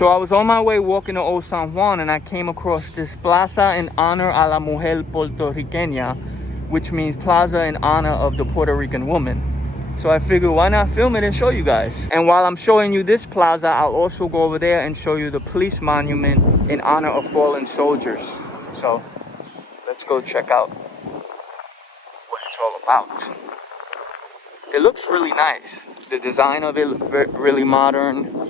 So I was on my way walking to Old San Juan and I came across this Plaza en honor a la mujer puertorriqueña, which means plaza in honor of the Puerto Rican woman. So I figured, why not film it and show you guys? And while I'm showing you this plaza, I'll also go over there and show you the police monument in honor of fallen soldiers. So let's go check out what it's all about. It looks really nice. The design of it looks really modern.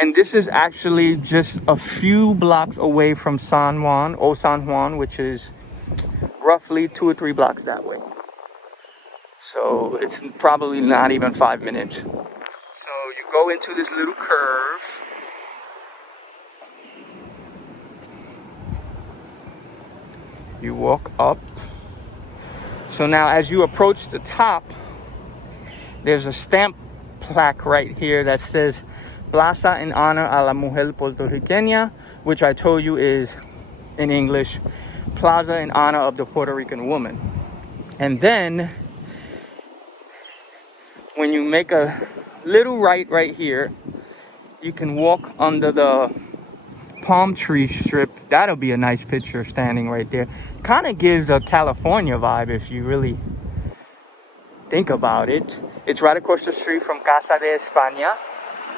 And this is actually just a few blocks away from San Juan, Old San Juan, which is roughly 2 or 3 blocks that way. So it's probably not even 5 minutes. So you go into this little curve. You walk up. So now as you approach the top, there's a stamp plaque right here that says Plaza en honor a la mujer puertorriqueña, which I told you is, in English, Plaza in honor of the Puerto Rican woman. And then, when you make a little right here, you can walk under the palm tree strip. That'll be a nice picture standing right there. Kind of gives a California vibe if you really think about it. It's right across the street from Casa de España.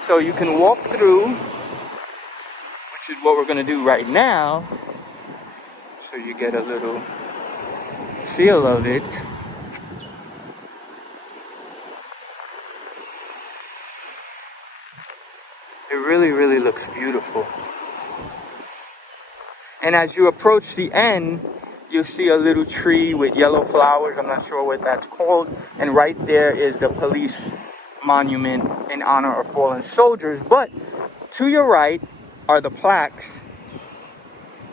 So you can walk through, which is what we're going to do right now. So you get a little feel of it. It really looks beautiful. And as you approach the end, you'll see a little tree with yellow flowers. I'm not sure what that's called. And right there is the police monument in honor of fallen soldiers. But to your right are the plaques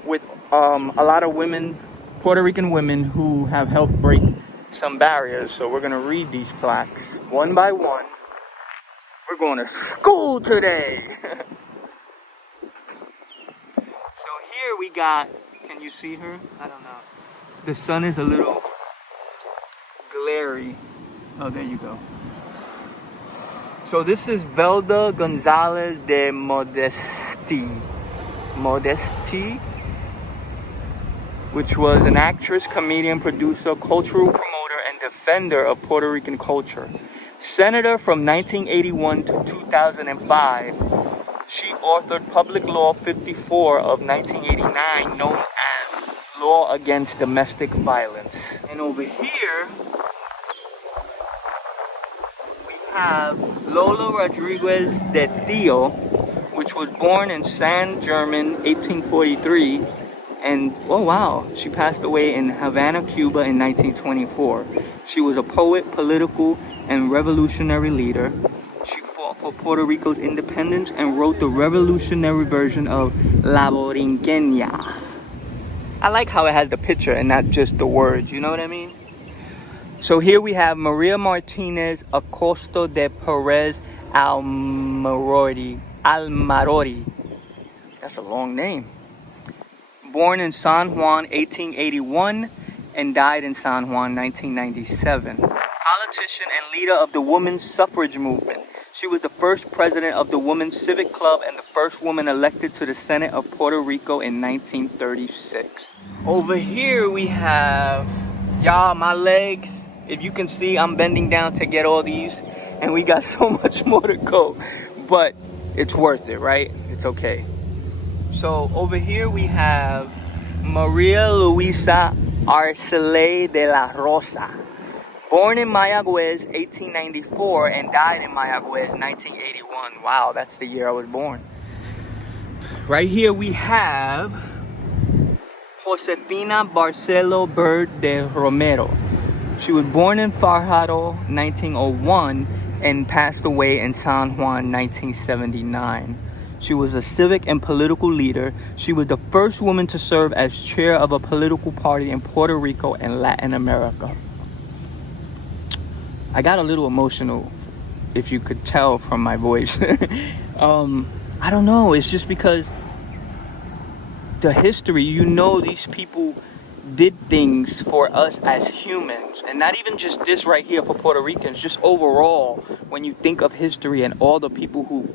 with a lot of women, Puerto Rican women, who have helped break some barriers. So we're gonna read these plaques one by one. We're going to school today. So here we got, can you see her? I don't know. The sun is a little glary. Oh, there you go. So this is Velda Gonzalez de Modesti, which was an actress, comedian, producer, cultural promoter, and defender of Puerto Rican culture. Senator from 1981 to 2005, she authored Public Law 54 of 1989, known as Law Against Domestic Violence. And over here, have Lola Rodriguez de Tio, which was born in San German 1843, and oh wow, she passed away in Havana, Cuba in 1924. She was a poet, political, and revolutionary leader. She fought for Puerto Rico's independence and wrote the revolutionary version of La Borinqueña. I like how it has the picture and not just the words, you know what I mean? So here we have Maria Martinez Acosta de Perez Almarori. That's a long name. Born in San Juan, 1881, and died in San Juan, 1997. Politician and leader of the women's suffrage movement. She was the first president of the Women's Civic Club and the first woman elected to the Senate of Puerto Rico in 1936. Over here we have, y'all, my legs. If you can see, I'm bending down to get all these, and we got so much more to go, but it's worth it, right? It's okay. So over here we have Maria Luisa Arcella de la Rosa, born in Mayagüez, 1894, and died in Mayagüez, 1981. Wow, that's the year I was born. Right here we have Josefina Barcelo Bird de Romero. She was born in Fajardo, 1901, and passed away in San Juan, 1979. She was a civic and political leader. She was the first woman to serve as chair of a political party in Puerto Rico and Latin America. I got a little emotional, if you could tell from my voice. I don't know, it's just because the history, you know, these people did things for us as humans, and not even just this right here for Puerto Ricans, just overall, when you think of history and all the people who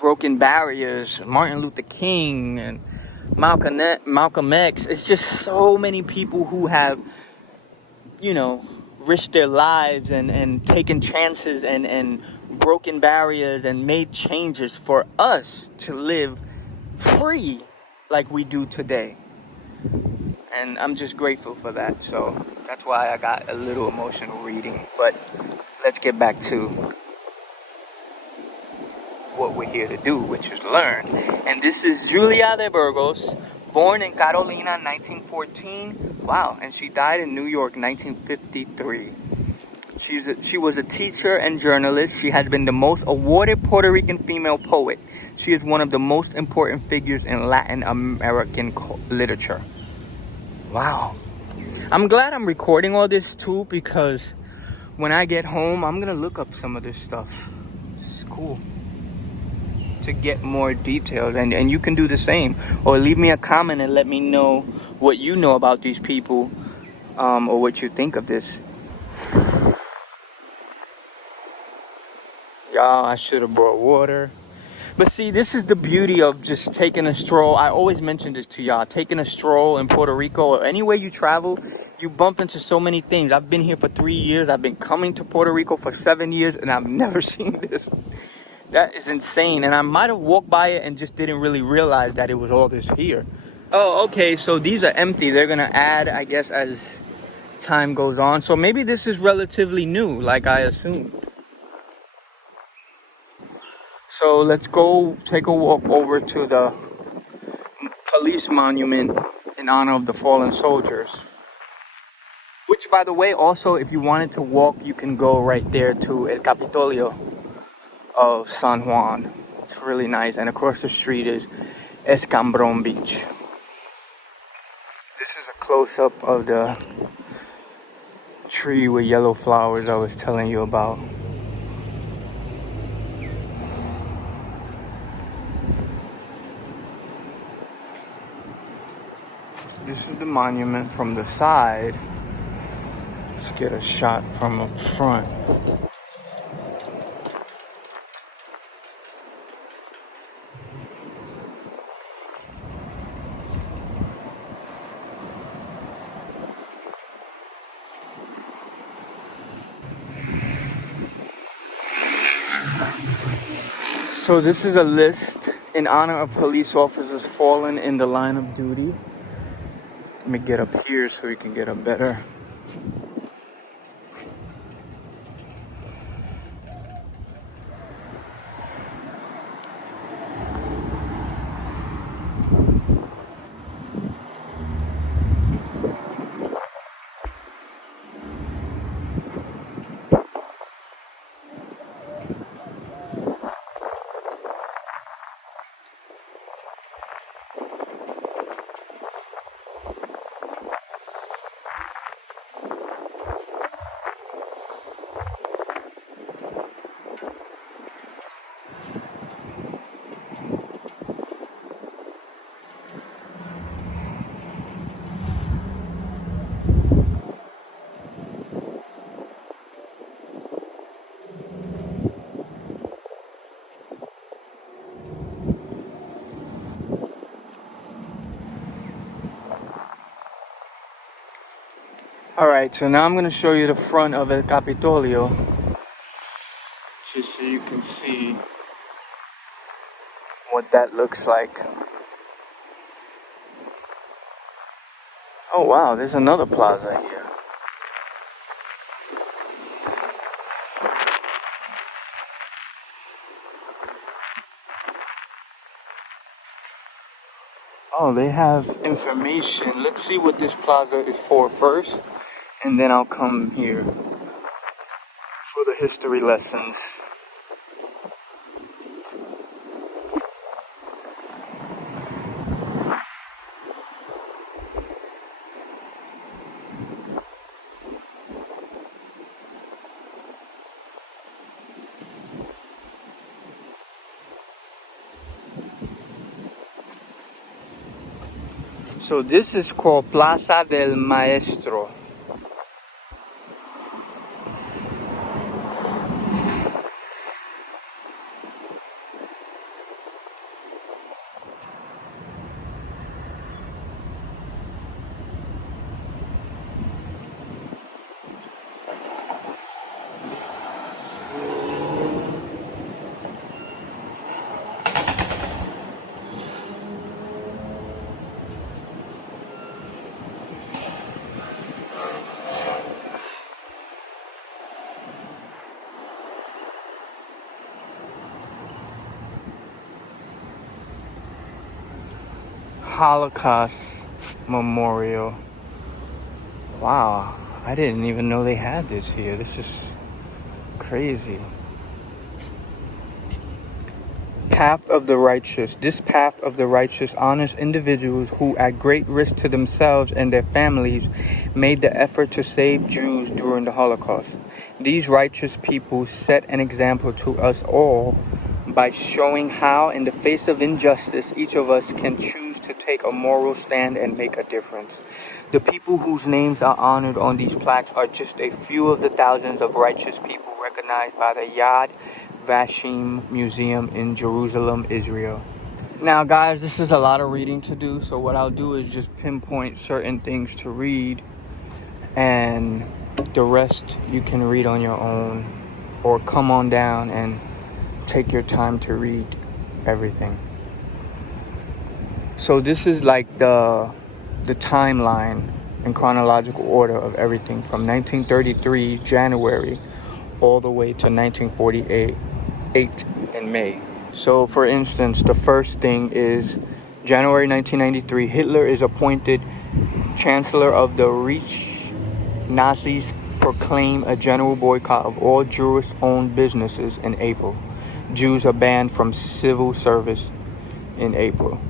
broken barriers, Martin Luther King and Malcolm X. It's just so many people who have, you know, risked their lives and taken chances and broken barriers and made changes for us to live free like we do today. And I'm just grateful for that. So that's why I got a little emotional reading. But let's get back to what we're here to do, which is learn. And this is Julia de Burgos, born in Carolina in 1914. Wow, and she died in New York 1953. She was a teacher and journalist. She has been the most awarded Puerto Rican female poet. She is one of the most important figures in Latin American literature. Wow. I'm glad I'm recording all this too, because when I get home, I'm gonna look up some of this stuff. It's cool to get more details, and you can do the same, or leave me a comment and let me know what you know about these people, or what you think of this. Y'all, I should have brought water. But see, this is the beauty of just taking a stroll. I always mention this to y'all. Taking a stroll in Puerto Rico or anywhere you travel, you bump into so many things. I've been here for 3 years. I've been coming to Puerto Rico for 7 years, and I've never seen this. That is insane. And I might have walked by it and just didn't really realize that it was all this here. Oh, okay. So these are empty. They're going to add, I guess, as time goes on. So maybe this is relatively new, like I assumed. So let's go take a walk over to the police monument in honor of the fallen soldiers. Which, by the way, also, if you wanted to walk, you can go right there to El Capitolio of San Juan. It's really nice. And across the street is Escambron Beach. This is a close-up of the tree with yellow flowers I was telling you about. This is the monument from the side. Let's get a shot from up front. So this is a list in honor of police officers fallen in the line of duty. Let me get up here so we can get a better. Alright, so now I'm going to show you the front of El Capitolio, just so you can see what that looks like. Oh wow, there's another plaza here. Oh, they have information. Let's see what this plaza is for first, and then I'll come here for the history lessons. So this is called Plaza del Maestro. Holocaust Memorial. Wow, I didn't even know they had this here. This is crazy. Path of the righteous. This path of the righteous honors individuals who, at great risk to themselves and their families, made the effort to save Jews during the Holocaust. These righteous people set an example to us all by showing how, in the face of injustice, each of us can choose to take a moral stand and make a difference. The people whose names are honored on these plaques are just a few of the thousands of righteous people recognized by the Yad Vashem Museum in Jerusalem, Israel. Now, guys, this is a lot of reading to do, so what I'll do is just pinpoint certain things to read, and the rest you can read on your own, or come on down and take your time to read everything. So this is like the timeline in chronological order of everything from 1933 January all the way to 1948 in May. So for instance, the first thing is January 1993, Hitler is appointed Chancellor of the Reich. Nazis proclaim a general boycott of all Jewish-owned businesses in April. Jews are banned from civil service in April.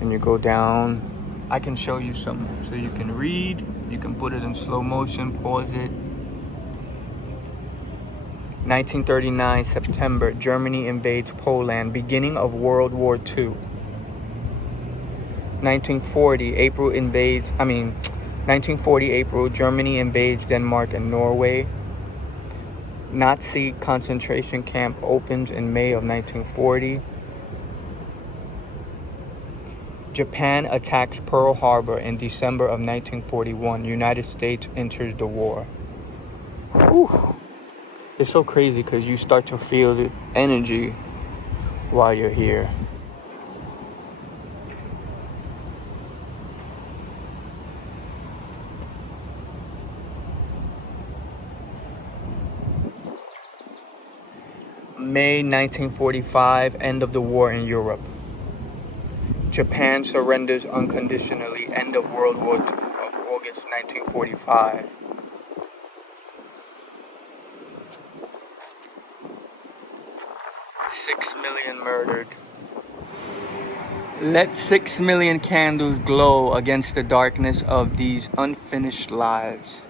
And you go down. I can show you some so you can read. You can put it in slow motion, pause it. 1939 September, Germany invades Poland, beginning of World War II. 1940 April, Germany invades Denmark and Norway. Nazi concentration camp opens in May of 1940. Japan attacks Pearl Harbor in December of 1941. United States enters the war. Whew. It's so crazy because you start to feel the energy while you're here. May 1945, end of the war in Europe. Japan surrenders unconditionally, end of World War II of August 1945. Six million murdered. Let 6 million candles glow against the darkness of these unfinished lives.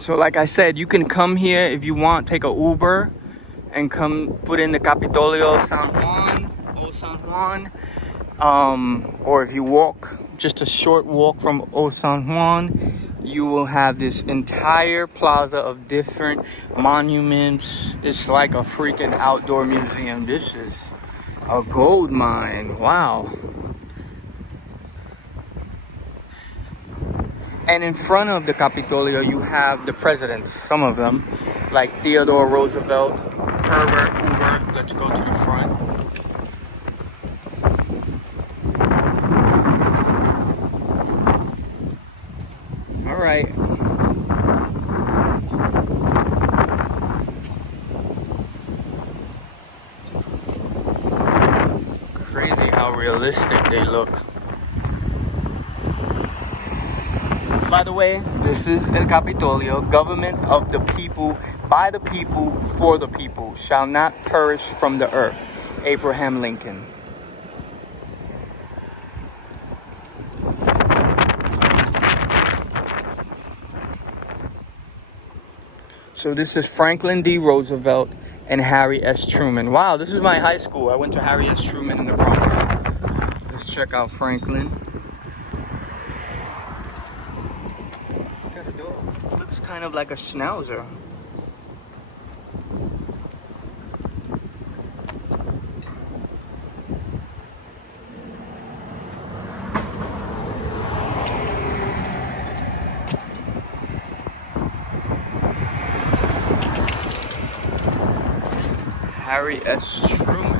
So like I said, you can come here if you want, take a Uber and come put in the Capitolio San Juan, Old San Juan. Or if you walk, just a short walk from Old San Juan, you will have this entire plaza of different monuments. It's like a freaking outdoor museum. This is a gold mine. Wow. And in front of the Capitolio, you have the presidents, some of them, like Theodore Roosevelt, Herbert Hoover. Let's go to the front. All right. Crazy how realistic they look. By the way, this is El Capitolio, government of the people, by the people, for the people, shall not perish from the earth. Abraham Lincoln. So this is Franklin D. Roosevelt and Harry S. Truman. Wow, this is my high school. I went to Harry S. Truman in the Bronx. Let's check out Franklin. Looks kind of like a schnauzer. Harry S. Truman.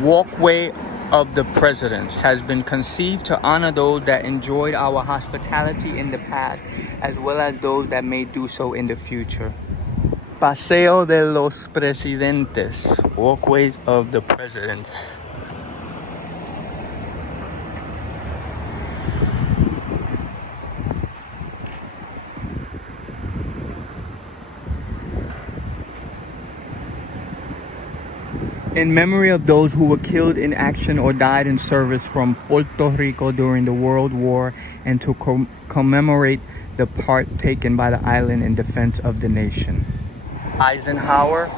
Walkway of the Presidents has been conceived to honor those that enjoyed our hospitality in the past, as well as those that may do so in the future. Paseo de los Presidentes, Walkways of the Presidents. In memory of those who were killed in action or died in service from Puerto Rico during the World War, and to commemorate the part taken by the island in defense of the nation. Eisenhower,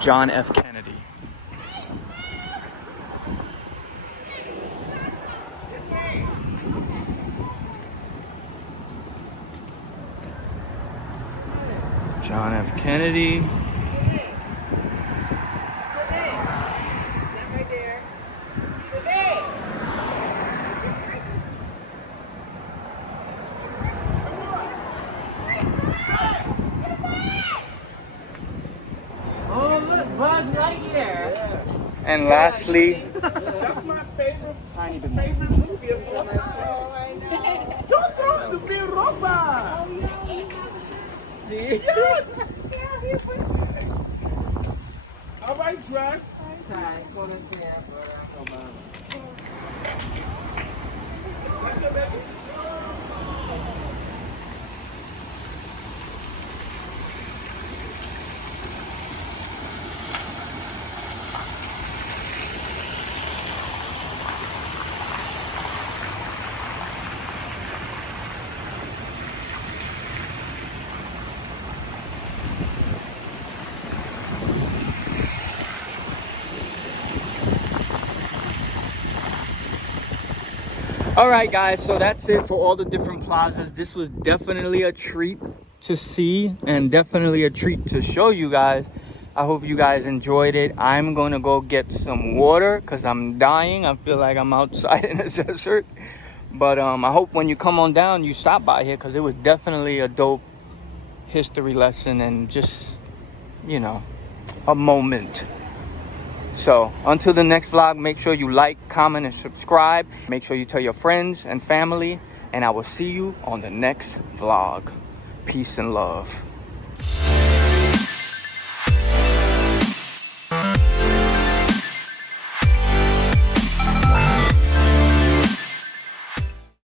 John F. Kennedy. John F. Kennedy. And lastly, that's my favorite movie of all time. Don't throw the big Rosa. Yes. All right, dress. That's your baby. alright guys, so that's it for all the different plazas. This was definitely a treat to see and definitely a treat to show you guys. I hope you guys enjoyed it. I'm gonna go get some water because I'm dying. I feel like I'm outside in the desert. But I hope when you come on down, you stop by here because it was definitely a dope history lesson and just, you know, a moment. So until the next vlog, make sure you like, comment, and subscribe. Make sure you tell your friends and family, and I will see you on the next vlog. Peace and love.